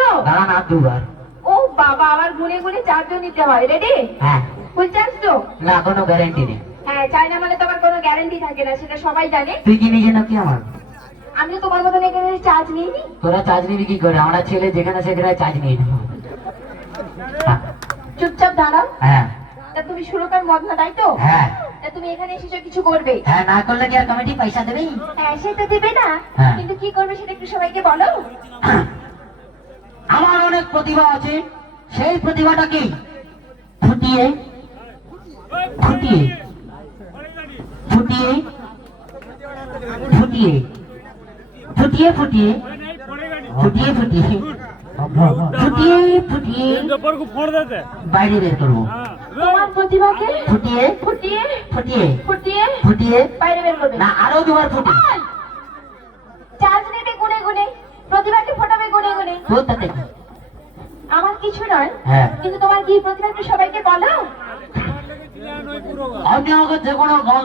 পুরো? না দুবার। ও বাবা, আমার গুনে গুনে চার্জও নিতে হয়। রেডি? হ্যাঁ। ফুল চার্জ তো? না, কোনো গ্যারান্টি নেই। হ্যাঁ, চায়না মানে তোমার কোনো গ্যারান্টি থাকে না, সেটা সবাই জানে। তুই কি নিজে নাকি আমার? আমি তো তোমার মতন এখানে চার্জ নিইনি। তোরা চার্জ নিবি কি করে? আমরা ছেলে যেখানে সেখানে চার্জ নিয়ে নেবো। চুপচাপ দাঁড়াও। হ্যাঁ। তা তুমি সুরকার মদ না, তাই তো? হ্যাঁ। তা তুমি এখানে এসেছো কিছু করবে? হ্যাঁ, না করলে কি আর কমিটি পয়সা দেবে? হ্যাঁ, সেটা দেবে না। হ্যাঁ। কিন্তু কি করবে সেটা একটু সবাইকে বলো। আমার অনেক প্রতিভা আছে, সেই প্রতিভাটাকে ফুটিয়ে ফুটিয়ে ফুটিয়ে ফুটিয়ে ফুটিয়ে ফুটিয়ে ফুটিয়ে ফুটিয়ে ফুটিয়ে ফুটিয়ে বাইরে বের করবো। তোমার প্রতিভাকে ফুটিয়ে ফুটিয়ে ফুটিয়ে ফুটিয়ে ফুটিয়ে বাইরে বের করবে। না, আরো দুবার ফুটিয়ে। চার্জ নেবে গুনে গুনে, প্রতিভাকে ফোটাবে গুনে গুনে। তোর তাতে কি? আমার কিছু নয়। হ্যাঁ। কিন্তু তোমার কি প্রতিভা একটু সবাইকে বলো। আমি আমাকে যে কোনো গান